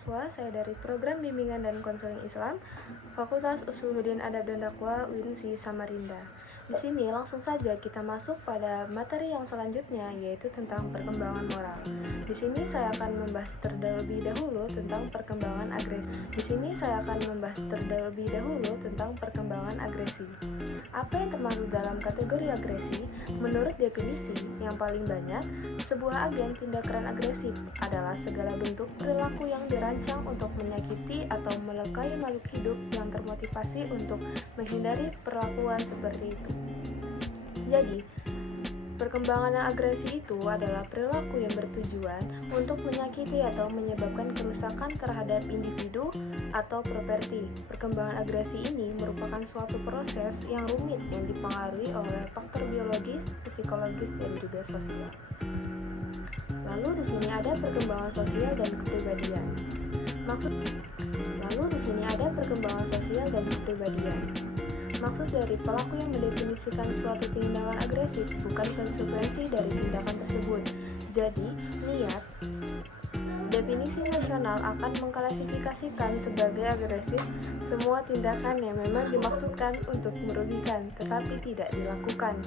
mahasiswa, saya dari Program Bimbingan dan Konseling Islam, Fakultas Usuluddin Adab dan Dakwah UINSI Samarinda. Di sini langsung saja kita masuk pada materi yang selanjutnya, yaitu tentang perkembangan moral. Di sini saya akan membahas terlebih dahulu tentang perkembangan agresi. Apa yang termasuk dalam kategori agresi? Menurut definisi yang paling banyak, sebuah agen tindak kekerasan agresif adalah segala bentuk perilaku yang dirancang untuk menyakiti atau melukai makhluk hidup yang termotivasi untuk menghindari perlakuan seperti itu. Jadi, perkembangan agresi itu adalah perilaku yang bertujuan untuk menyakiti atau menyebabkan kerusakan terhadap individu atau properti. Perkembangan agresi ini merupakan suatu proses yang rumit yang dipengaruhi oleh faktor biologis, psikologis, dan juga sosial. Lalu di sini ada perkembangan sosial dan kepribadian. Maksud dari pelaku yang mendefinisikan suatu tindakan agresif bukan konsekuensi dari tindakan tersebut. Jadi, niat definisi nasional akan mengklasifikasikan sebagai agresif semua tindakan yang memang dimaksudkan untuk merugikan tetapi tidak dilakukan.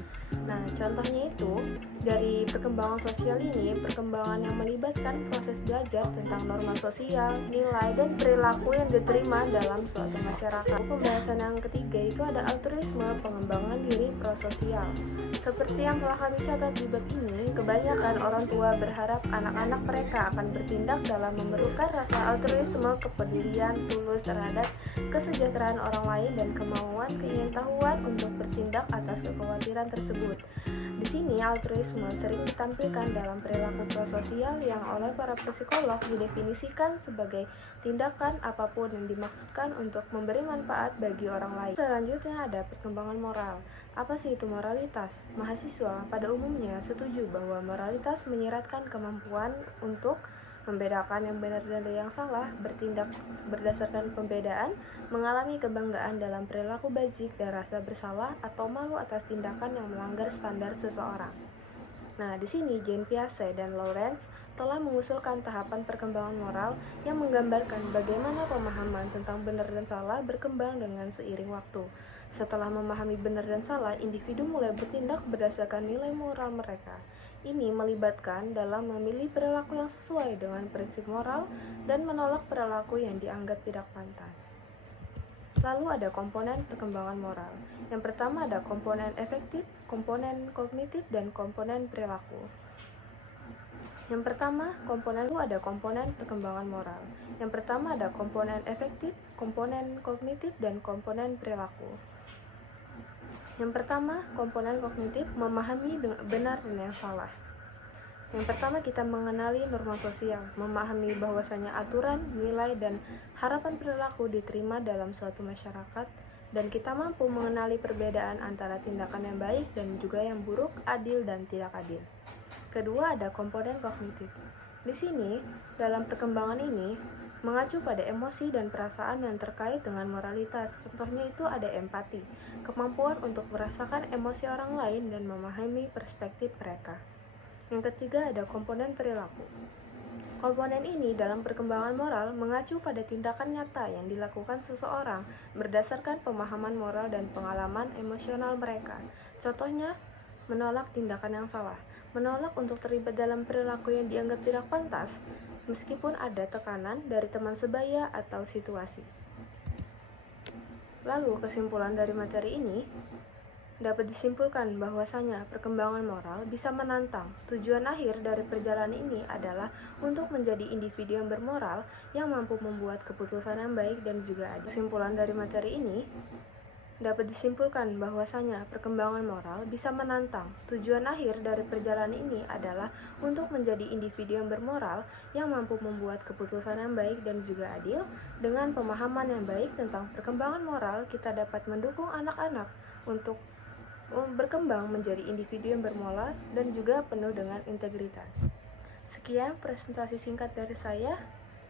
Nah, contohnya itu dari perkembangan sosial ini, perkembangan yang melibatkan proses belajar tentang norma sosial, nilai, dan perilaku yang diterima dalam suatu masyarakat. Pembahasan yang ketiga itu ada altruisme, pengembangan diri prososial. Seperti yang telah kami catat di bab ini, kebanyakan orang tua berharap anak-anak mereka akan bertindak dalam memerlukan rasa altruisme, kepedulian tulus terhadap kesejahteraan orang lain, dan kemauan keingintahuan untuk bertindak atas kekhawatiran tersebut. Di sini altruisme sering ditampilkan dalam perilaku prososial yang oleh para psikolog didefinisikan sebagai tindakan apapun yang dimaksudkan untuk memberi manfaat bagi orang lain. Selanjutnya ada perkembangan moral. Apa sih itu moralitas? Mahasiswa pada umumnya setuju bahwa moralitas menyiratkan kemampuan untuk membedakan yang benar dan yang salah, bertindak berdasarkan pembedaan, mengalami kebanggaan dalam perilaku bajik dan rasa bersalah atau malu atas tindakan yang melanggar standar seseorang. Nah, di sini Jean Piaget dan Lawrence telah mengusulkan tahapan perkembangan moral yang menggambarkan bagaimana pemahaman tentang benar dan salah berkembang dengan seiring waktu. Setelah memahami benar dan salah, individu mulai bertindak berdasarkan nilai moral mereka. Ini melibatkan dalam memilih perilaku yang sesuai dengan prinsip moral dan menolak perilaku yang dianggap tidak pantas. Lalu ada komponen perkembangan moral. Yang pertama ada komponen efektif, komponen kognitif, dan komponen perilaku. Yang pertama, ada komponen perkembangan moral. Yang pertama ada komponen efektif, komponen kognitif, dan komponen perilaku. Yang pertama, komponen kognitif, memahami benar dan yang salah. Yang pertama kita mengenali norma sosial, memahami bahwasanya aturan, nilai, dan harapan perilaku diterima dalam suatu masyarakat, dan kita mampu mengenali perbedaan antara tindakan yang baik dan juga yang buruk, adil dan tidak adil. Kedua ada komponen kognitif. Di sini, dalam perkembangan ini, mengacu pada emosi dan perasaan yang terkait dengan moralitas. Contohnya itu ada empati, kemampuan untuk merasakan emosi orang lain dan memahami perspektif mereka. Yang ketiga ada komponen perilaku. Komponen ini dalam perkembangan moral mengacu pada tindakan nyata yang dilakukan seseorang berdasarkan pemahaman moral dan pengalaman emosional mereka. Contohnya, menolak tindakan yang salah, menolak untuk terlibat dalam perilaku yang dianggap tidak pantas, meskipun ada tekanan dari teman sebaya atau situasi. Lalu kesimpulan dari materi ini dapat disimpulkan bahwasanya perkembangan moral bisa menantang. Tujuan akhir dari perjalanan ini adalah untuk menjadi individu yang bermoral yang mampu membuat keputusan yang baik dan juga adil. Kesimpulan dari materi ini dapat disimpulkan bahwasanya perkembangan moral bisa menantang. Tujuan akhir dari perjalanan ini adalah untuk menjadi individu yang bermoral yang mampu membuat keputusan yang baik dan juga adil. Dengan pemahaman yang baik tentang perkembangan moral, kita dapat mendukung anak-anak untuk berkembang menjadi individu yang bermoral dan juga penuh dengan integritas. Sekian presentasi singkat dari saya.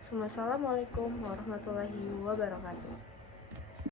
Assalamualaikum warahmatullahi wabarakatuh.